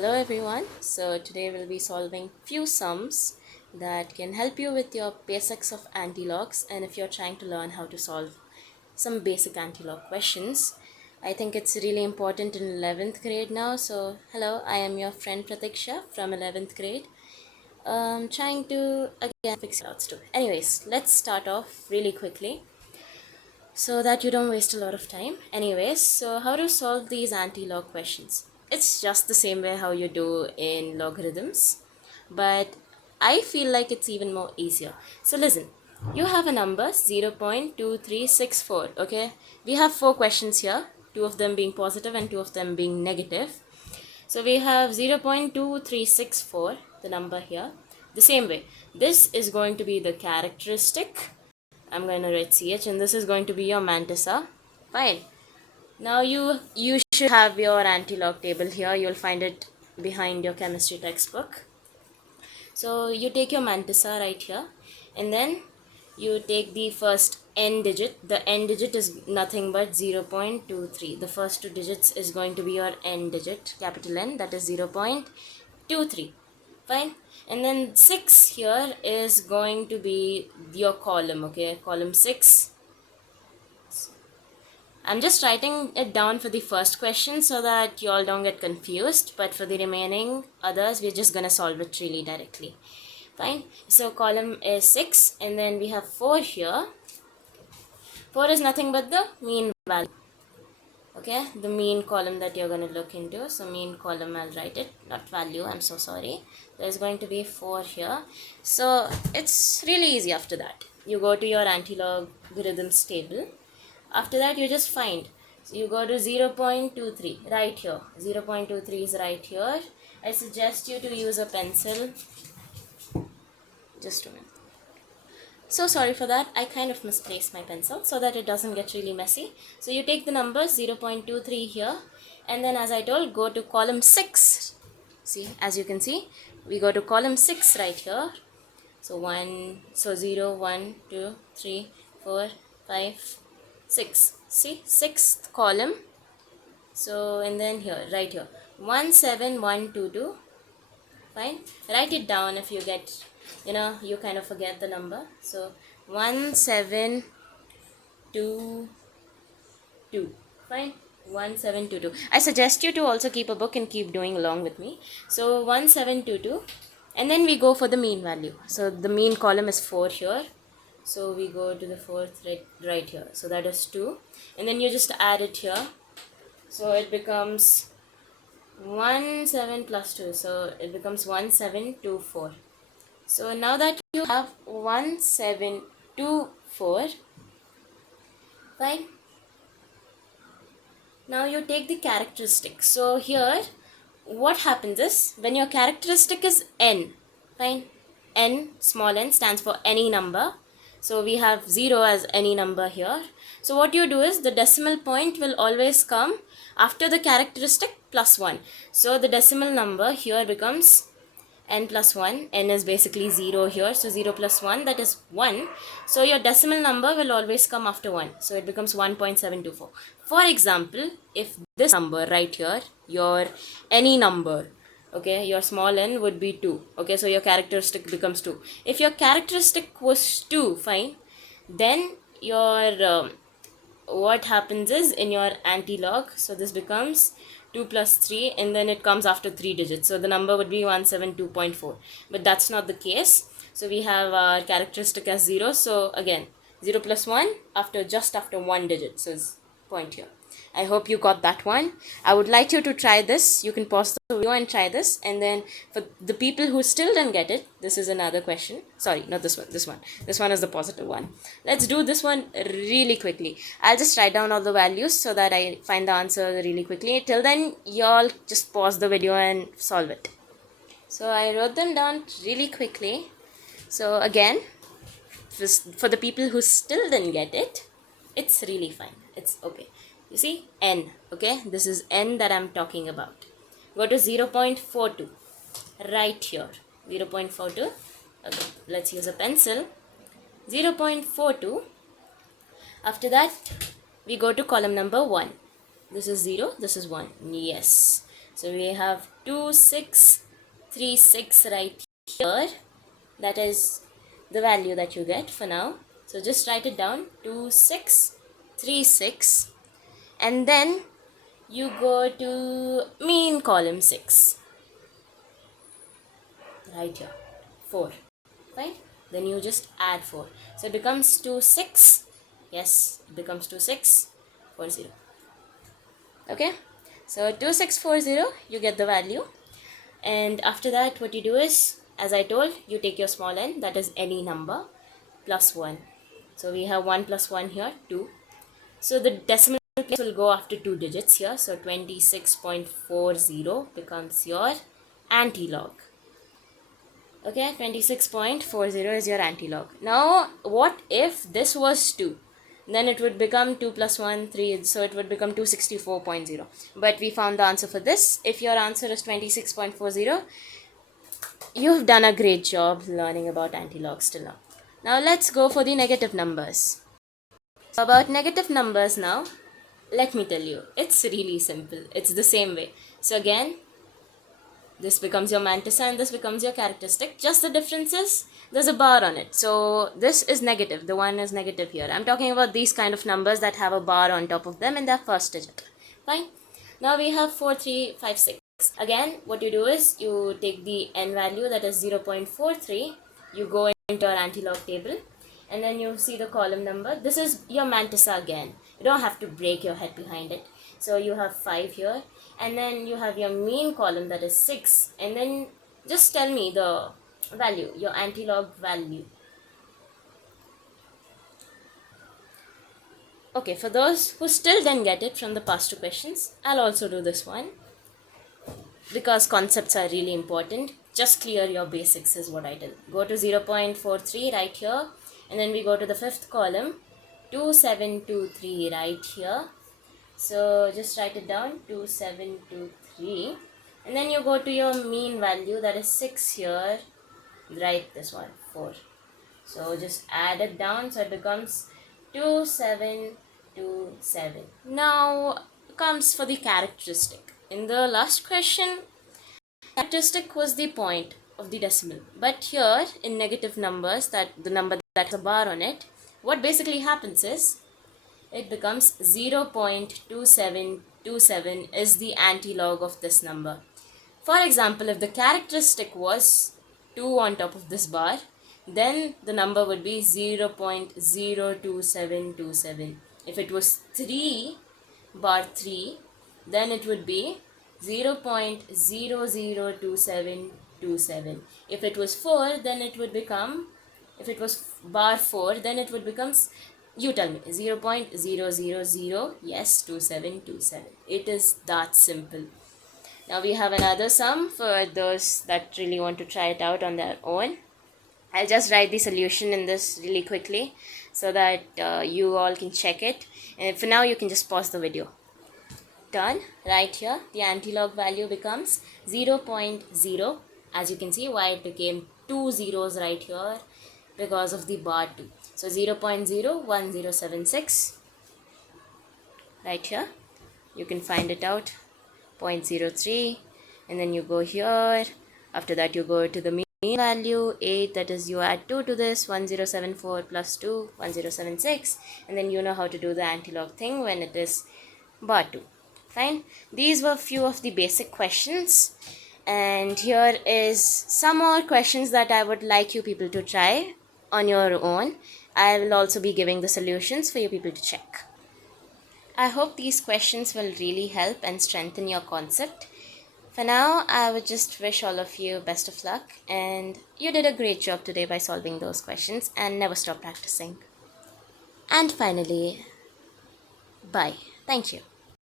Hello everyone. So today we'll be solving few sums that can help you with your basics of antilogs, and if you're trying to learn how to solve some basic antilog questions. I think it's really important in 11th grade now. So hello, I am your friend Pratiksha from 11th grade. Trying to again fix it out too. Anyways, let's start off really quickly so that you don't waste a lot of time. Anyways, so how to solve these anti-log questions? It's just the same way how you do in logarithms, but I feel like it's even more easier. So listen, you have a number 0.2364, okay? We have 4 questions here, 2 of them being positive and 2 of them being negative. So we have 0.2364, the number here. The same way, this is going to be the characteristic. I'm going to write CH, and this is going to be your mantissa. Fine. Now you should have your antilog table here. You'll find it behind your chemistry textbook. So you take your mantissa right here, and then you take the first n digit. The n digit is nothing but 0.23. The first 2 digits is going to be your n digit, capital N, that is 0.23. Fine. And then 6 here is going to be your column, okay? Column 6. I'm just writing it down for the first question so that you all don't get confused, but for the remaining others, we're just gonna solve it really directly. Fine. So column is 6, and then we have 4 here. 4 is nothing but the mean value. Okay, the mean column that you're going to look into. So mean column, I'll write it, not value, I'm so sorry. There's going to be 4 here. So it's really easy after that. You go to your antilogarithms table. After that, you just find. So you go to 0.23 right here. 0.23 is right here. I suggest you to use a pencil. Just a minute. So sorry for that, I kind of misplaced my pencil so that it doesn't get really messy. So you take the number 0.23 here, and then as I told, go to column 6. See, as you can see, we go to column 6 right here. So 0, 1, 2, 3, 4, 5, 6. See, 6th column. So, and then here, right here, 17122. Fine. Write it down if you get, you kind of forget the number. So 1722. Fine. 1722. I suggest you to also keep a book and keep doing along with me. So 1722, and then we go for the mean value. So the mean column is 4 here. So we go to the 4th right here. So that is 2, and then you just add it here. So it becomes 17 plus 2, so it becomes 1724. So now that you have 1724, fine. Now you take the characteristic. So here, what happens is, when your characteristic is n, fine, n, small n, stands for any number. So we have 0 as any number here. So what you do is, the decimal point will always come after the characteristic plus 1. So the decimal number here becomes n plus 1. N is basically 0 here. So 0 plus 1, that is 1. So your decimal number will always come after 1. So it becomes 1.724. For example, if this number right here, your any number, okay, your small n would be 2. Okay, so your characteristic becomes 2. If your characteristic was 2, fine, then your what happens is, in your antilog, so this becomes 2 plus 3, and then it comes after 3 digits. So the number would be 172.4. But that's not the case. So we have our characteristic as 0. So again, 0 plus 1 just after 1 digit. So it's point here. I hope you got that one. I would like you to try this. You can pause the video and try this. And then for the people who still didn't get it, this is another question. Sorry, not this one. This one. This one is the positive one. Let's do this one really quickly. I'll just write down all the values so that I find the answer really quickly. Till then, y'all just pause the video and solve it. So I wrote them down really quickly. So again, for the people who still didn't get it, it's really fine. It's okay. You see, n, okay? This is n that I'm talking about. Go to 0.42, right here, 0.42. Okay, let's use a pencil. 0.42. After that, we go to column number 1. This is 0, this is 1. Yes. So we have 2636 right here. That is the value that you get for now. So just write it down, 2636, and then you go to mean column 6 right here, 4, right? Then you just add 4, so it becomes 26. Yes, it becomes 2640. Okay, so 2640, you get the value. And after that, what you do is, as I told, you take your small n, that is any number, plus 1. So we have 1 plus 1 here, 2. So the decimal place will go after 2 digits here. So 26.40 becomes your antilog. Okay, 26.40 is your antilog. Now, what if this was 2? Then it would become 2 plus 1, 3. So it would become 264.0. But we found the answer for this. If your answer is 26.40, you've done a great job learning about antilogs till now. Now let's go for the negative numbers. So about negative numbers now, let me tell you, it's really simple. It's the same way. So again, this becomes your mantissa and this becomes your characteristic. Just the difference is there's a bar on it. So this is negative. The one is negative here. I'm talking about these kind of numbers that have a bar on top of them in their first digit. Fine. Now we have 4, 3, 5, 6. Again, what you do is you take the n value, that is 0.43. You go into your antilog table and then you see the column number. This is your mantissa again. You don't have to break your head behind it. So you have 5 here, and then you have your mean column, that is 6, and then just tell me the value, your antilog value. Okay, for those who still didn't get it from the past 2 questions, I'll also do this one because concepts are really important. Just clear your basics is what I did. Go to 0.43 right here, and then we go to the 5th column, 2723 right here. So just write it down, 2723, and then you go to your mean value, that is 6 here. Write this one, 4. So just add it down, so it becomes 2727. Now comes for the characteristic. In the last question, characteristic was the point of the decimal, but here in negative numbers, that the number that has a bar on it, what basically happens is it becomes 0.2727 is the antilog of this number. For example, if the characteristic was 2 on top of this bar, then the number would be 0.02727. If it was 3 bar 3, then it would be 0.002727. If it was 4, then it would become, if it was bar 4, then it would become, you tell me, 0.000, yes, 2727. It is that simple. Now we have another sum for those that really want to try it out on their own. I'll just write the solution in this really quickly so that you all can check it. And for now, you can just pause the video. Done. Right here, the antilog value becomes 0.0. As you can see, why it became 2 zeros right here, because of the bar 2. So 0.01076 right here. You can find it out. 0.03, and then you go here. After that, you go to the mean value 8, that is you add 2 to this, 1074 plus 2, 1076, and then you know how to do the antilog thing when it is bar 2. Fine. These were few of the basic questions, and here is some more questions that I would like you people to try on your own. I will also be giving the solutions for you people to check. I hope these questions will really help and strengthen your concept. For now, I would just wish all of you best of luck, and you did a great job today by solving those questions, and never stop practicing. And finally, bye. Thank you.